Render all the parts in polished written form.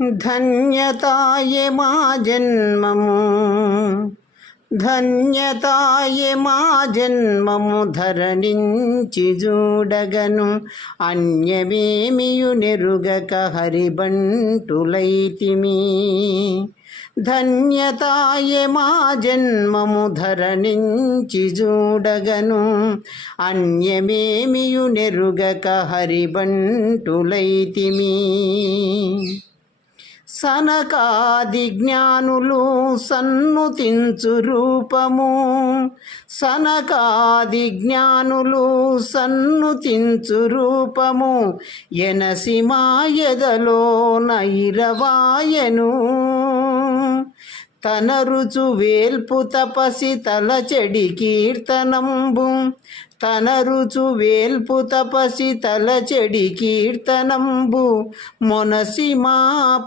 ధన్యతాయే మా జన్మము, ధన్యతాయే మా జన్మము, ధరణించి చూడగను అన్యమేమియు నెరుగక హరిబంటులైతిమి. ధన్యతాయే మా జన్మము, ధరణించి చూడగను అన్యమేమియు నెరుగక హరిబంటులైతిమి. సనకాది జ్ఞానులు సన్నుతించు రూపము, సనకాది జ్ఞానులు సన్నుతించు రూపము, ఎనసి మాయదలో నైరవాయను. తన రుచు వేల్పు తపసి తలచెడి కీర్తనంబు, తన రుచు వేల్పు తపసి తలచెడి కీర్తనంబు, మొనసి మా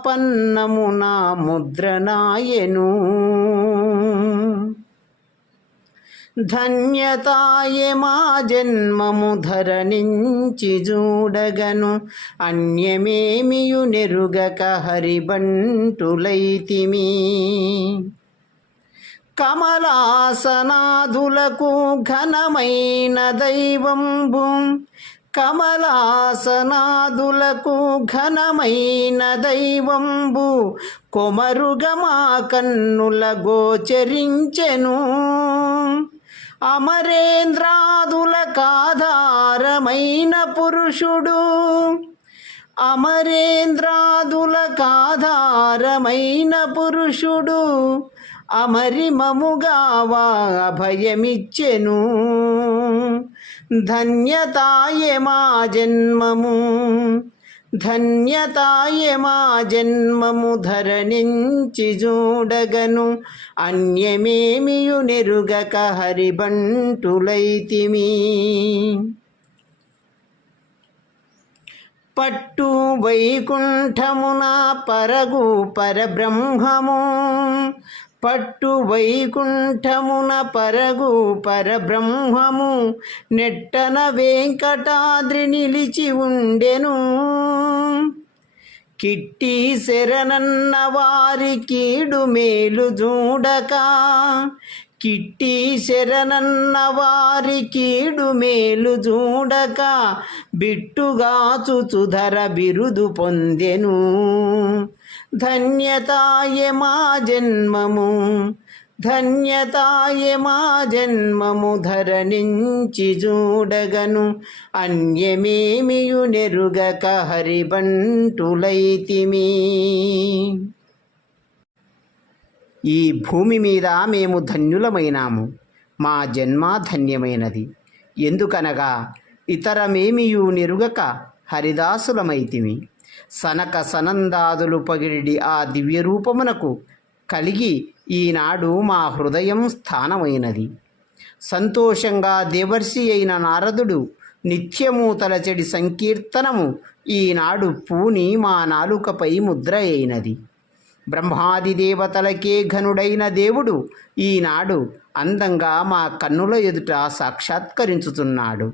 పన్నము నా ముద్రనాయను. ధన్యతాయే మా జన్మము, ధరణించి చూడగను అన్యమేమియు నెరుగక హరిబంటులైతిమి. కమలాసనాదులకు ఘనమైన దైవంబు, కమలాసనాదులకు ఘనమైన దైవంబు, కొమరుగా మా కన్నుల గోచరించెను. అమరేంద్రాదులకాధారమైన పురుషుడు, అమరేంద్రాదులకాధారమైన పురుషుడు, అమరిమముగా వా అభయమిచ్చెను. ధన్యతాయే మా జన్మము, ధన్యతాయే మా జన్మము, ధరణించి చూడగను అన్యమేమియు నెరుగక హరిబంటులైతిమి. పట్టు వైకుంఠమున పరగు పరబ్రహ్మము, పట్టు వైకుంఠమున పరగు పరబ్రహ్మము, నెట్టన వెంకటాద్రి నిలిచి ఉండెను. కిట్టి శరణన్న వారి కీడు మేలు చూడక, కిట్టి శరణన్న వారి కీడు మేలు చూడక, బిట్టుగా చుచుధర బిరుదు పొందెను. ధన్యతాయే మా జన్మము, ధన్యతాయే మా జన్మము, ధరణించి చూడగను అన్యమేమియు నెరుగక హరిబంటులైతిమి. ఈ భూమి మీద మేము ధన్యులమైనాము, మా జన్మ ధన్యమైనది. ఎందుకనగా ఇతరమేమియు నెరుగక హరిదాసులమైతిమి. సనక సనందాదులు పగిడి ఆ దివ్యరూపమునకు కలిగి ఈనాడు మా హృదయం స్థానమైనది. సంతోషంగా దేవర్షి అయిన నారదుడు నిత్యము తలచెడి సంకీర్తనము ఈనాడు పూని మా నాలుకపై ముద్ర అయినది. బ్రహ్మాది దేవతలకే ఘనుడైన దేవుడు ఈనాడు అందంగా మా కన్నుల ఎదుట సాక్షాత్కరించుతున్నాడు.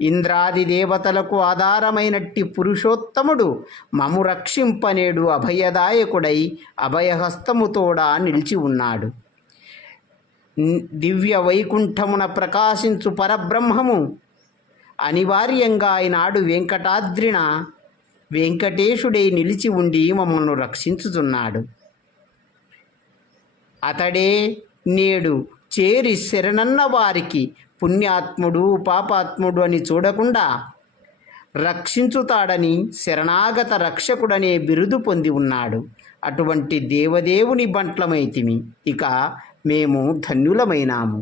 ఇంద్రాది దేవతలకు ఆధారమైనట్టి పురుషోత్తముడు మము రక్షింపనేడు అభయదాయకుడై అభయహస్తముతోడా నిలిచి ఉన్నాడు. దివ్య వైకుంఠమున ప్రకాశించు పరబ్రహ్మము అనివార్యంగా ఈనాడు వెంకటాద్రిన వెంకటేశుడై నిలిచి ఉండి మమ్మల్ని రక్షించుతున్నాడు. అతడే నేడు చేరి శరణన్న వారికి పుణ్యాత్ముడు పాపాత్ముడు అని చూడకుండా రక్షించుతాడని శరణాగత రక్షకుడనే బిరుదు పొంది ఉన్నాడు. అటువంటి దేవదేవుని బంట్లమైతిమి, ఇక మేము ధన్యులమైనాము.